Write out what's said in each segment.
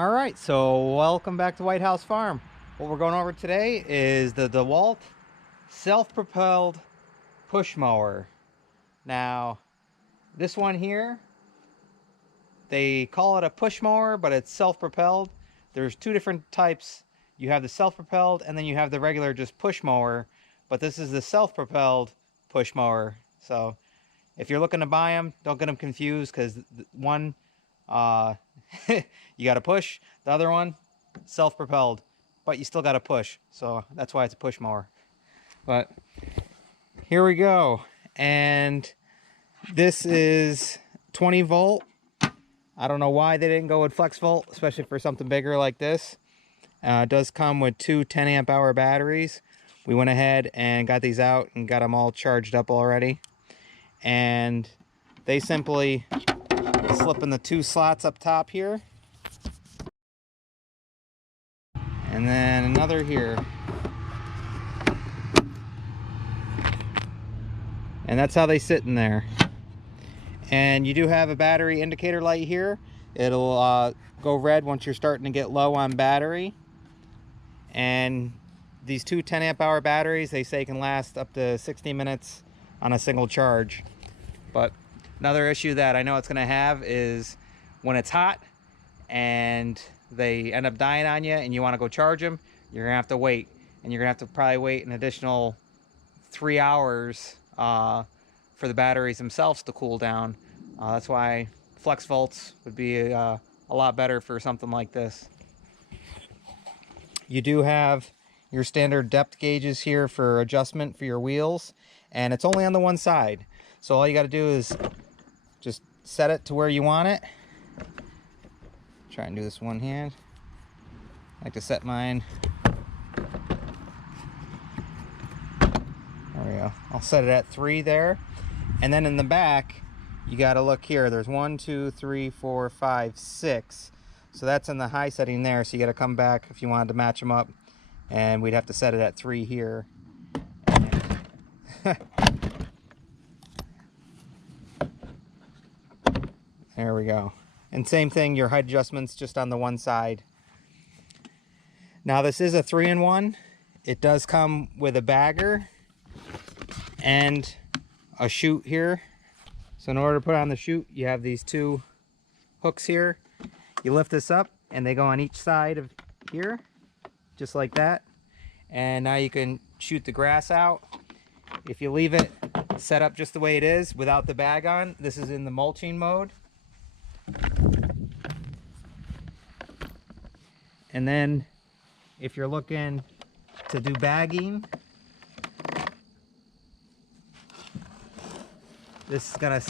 All right, so welcome back to White House Farm. What we're going over today is the Dewalt self-propelled push mower. Now, this one here, they call it a push mower, but it's self-propelled. There's two different types. You have the self-propelled, and then you have the regular just push mower, but this is the self-propelled push mower. So if you're looking to buy them, don't get them confused, because one, you got to push. The other one, self-propelled, but you still got to push. So that's why it's a push mower. But here we go. And this is 20 volt. I don't know why they didn't go with flex volt, especially for something bigger like this. It does come with two 10 amp hour batteries. We went ahead and got these out and got them all charged up already. And they simply slip in the two slots up top here, and then another here, and that's how they sit in there. And you do have a battery indicator light here. It'll go red once you're starting to get low on battery. And these two 10 amp hour batteries, they say, can last up to 60 minutes on a single charge. But another issue that I know it's going to have is when it's hot and they end up dying on you and you want to go charge them, you're going to have to wait. And you're going to have to probably wait an additional 3 hours for the batteries themselves to cool down. That's why flex volts would be a lot better for something like this. You do have your standard depth gauges here for adjustment for your wheels, and it's only on the one side. So all you got to do is just set it to where you want it. Try and do this one hand. I like to set mine. There we go. I'll set it at 3 there. And then in the back, you got to look here. There's 1, 2, 3, 4, 5, 6. So that's in the high setting there. So you got to come back if you wanted to match them up. And we'd have to set it at 3 here. There we go. And same thing, your height adjustments just on the one side. Now this is a 3-in-1. It does come with a bagger and a chute here. So in order to put on the chute, you have these two hooks here. You lift this up and they go on each side of here, just like that. And now you can shoot the grass out. If you leave it set up just the way it is without the bag on, this is in the mulching mode. And then if you're looking to do bagging, this is gonna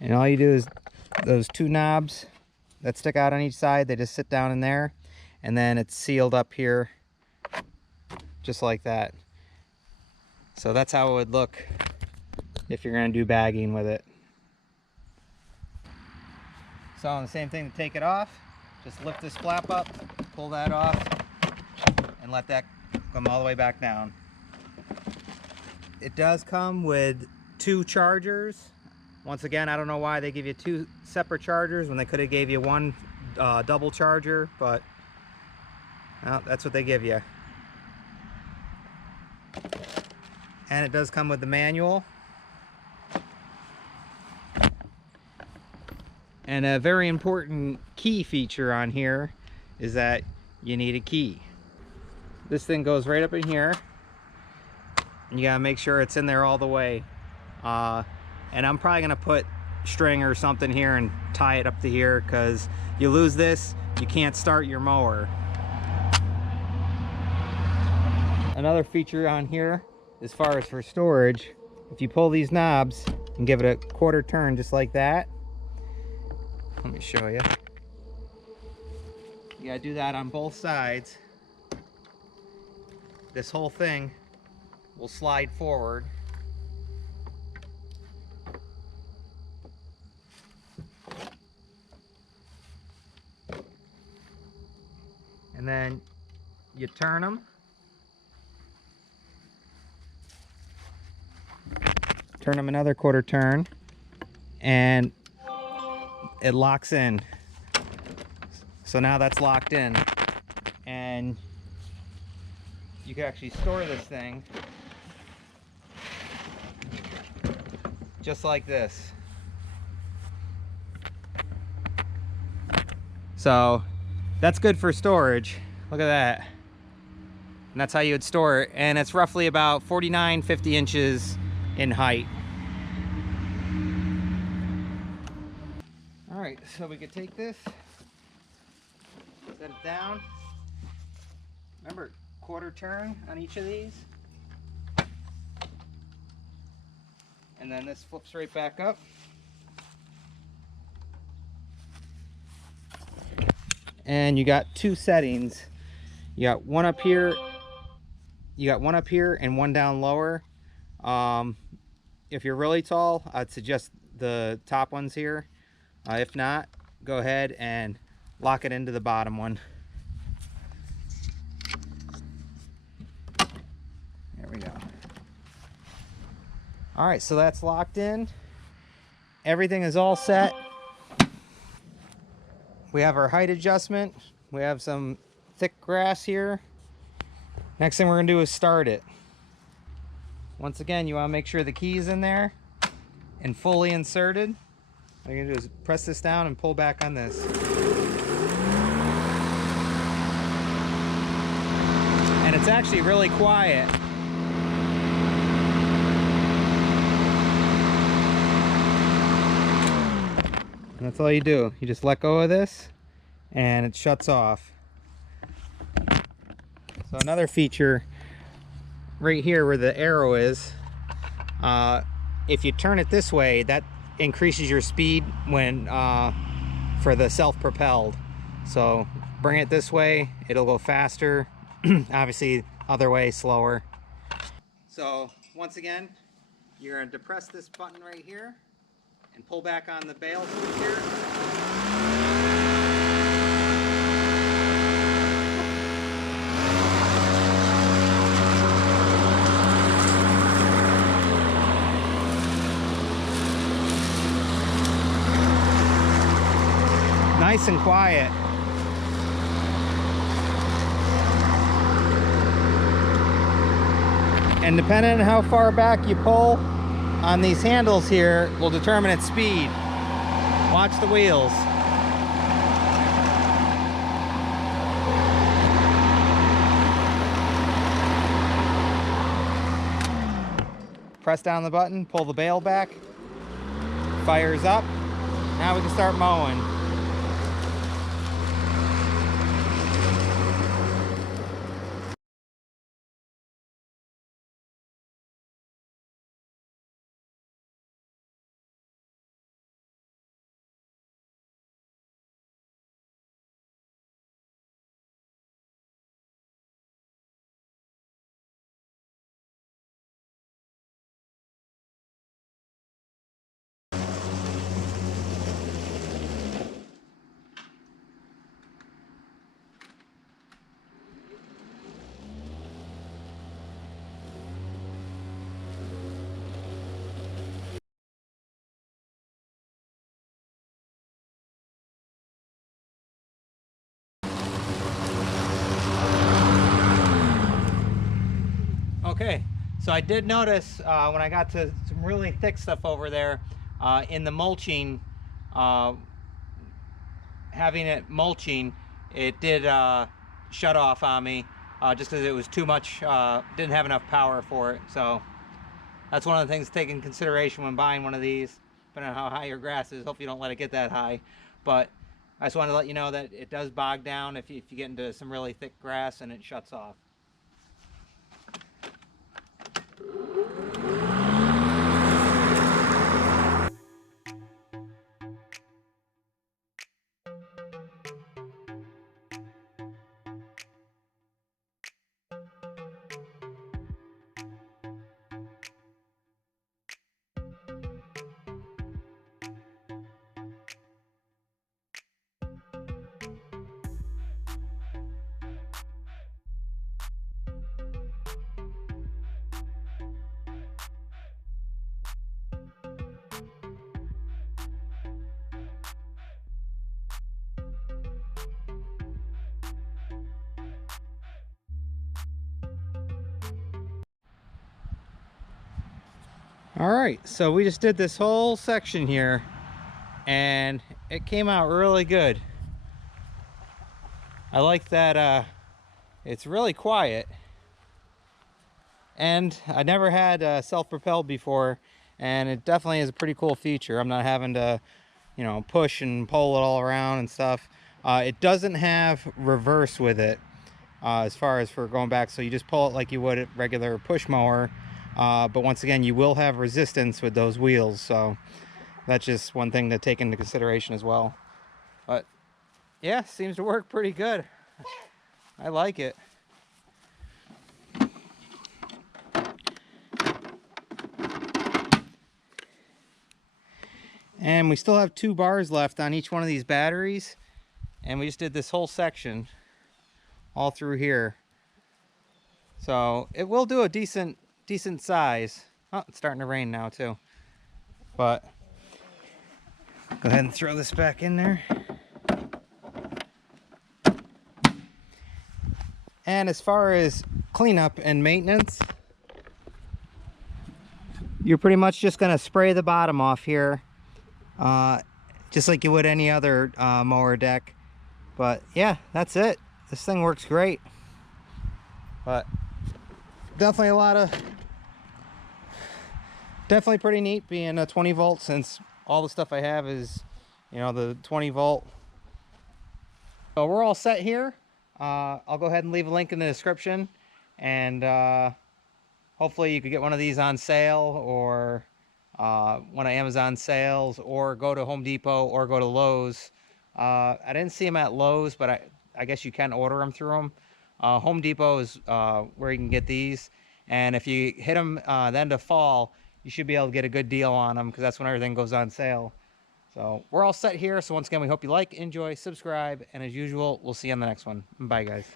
and all you do is those two knobs that stick out on each side, they just sit down in there, and then it's sealed up here just like that. So that's how it would look if you're going to do bagging with it. So the same thing to take it off, just lift this flap up, pull that off, and let that come all the way back down. It does come with 2 chargers. Once again, I don't know why they give you 2 separate chargers when they could have gave you one double charger, but well, that's what they give you. And it does come with the manual. And a very important key feature on here is that you need a key. This thing goes right up in here, and you gotta make sure it's in there all the way. And I'm probably gonna put string or something here and tie it up to here, because you lose this, you can't start your mower. Another feature on here, as far as for storage, if you pull these knobs and give it a quarter turn just like that, let me show you. You gotta do that on both sides. This whole thing will slide forward. And then you turn them turn them another quarter turn, and it locks in. So now that's locked in, and you can actually store this thing just like this. So that's good for storage. Look at that. And that's how you would store it. And it's roughly about 49, 50 inches in height. All right, so we could take this, set it down. Remember, quarter turn on each of these. And then this flips right back up. And you got two settings. You got one up here. You got one up here and one down lower. If you're really tall, I'd suggest the top ones here. If not, go ahead and lock it into the bottom one. There we go. All right, so that's locked in. Everything is all set. We have our height adjustment. We have some thick grass here. Next thing we're gonna do is start it. Once again, you wanna make sure the key is in there and fully inserted. All you're gonna do is press this down and pull back on this. And it's actually really quiet. And that's all you do. You just let go of this and it shuts off. So another feature right here where the arrow is, if you turn it this way, that increases your speed when for the self-propelled. So bring it this way, it'll go faster. Obviously, other way, slower. So once again, you're going to depress this button right here and pull back on the bail switch here. Nice and quiet. And depending on how far back you pull on these handles here will determine its speed. Watch the wheels. Press down the button, pull the bail back, fires up. Now we can start mowing. Okay, so I did notice when I got to some really thick stuff over there in the mulching, having it mulching, it did shut off on me just because it was too much, didn't have enough power for it. So that's one of the things to take in consideration when buying one of these, depending on how high your grass is. Hope you don't let it get that high. But I just wanted to let you know that it does bog down if you get into some really thick grass and it shuts off. Alright, so we just did this whole section here and it came out really good. I like that it's really quiet, and I never had self-propelled before, and it definitely is a pretty cool feature. I'm not having to, you know, push and pull it all around and stuff. It doesn't have reverse with it as far as for going back, so you just pull it like you would a regular push mower, but once again you will have resistance with those wheels, so that's just one thing to take into consideration as well. But yeah, seems to work pretty good. I like it. And we still have 2 bars left on each one of these batteries, and we just did this whole section all through here, so it will do a decent size. Oh, it's starting to rain now too, but go ahead and throw this back in there. And as far as cleanup and maintenance, you're pretty much just going to spray the bottom off here, just like you would any other mower deck. But yeah, that's it. This thing works great. But definitely definitely pretty neat being a 20 volt, since all the stuff I have is, you know, the 20 volt. So we're all set here. I'll go ahead and leave a link in the description, and hopefully you could get one of these on sale, or one of Amazon sales, or go to Home Depot or go to Lowe's. I didn't see them at Lowe's, but I guess you can order them through them. Home Depot is where you can get these, and if you hit them the end of fall, you should be able to get a good deal on them, because that's when everything goes on sale. So we're all set here. So once again, we hope you like, enjoy, subscribe, and as usual, we'll see you on the next one. Bye, guys.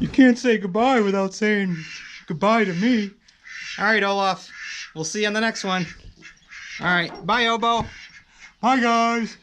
You can't say goodbye without saying goodbye to me. All right, Olaf. We'll see you on the next one. All right. Bye, Obo. Bye, guys.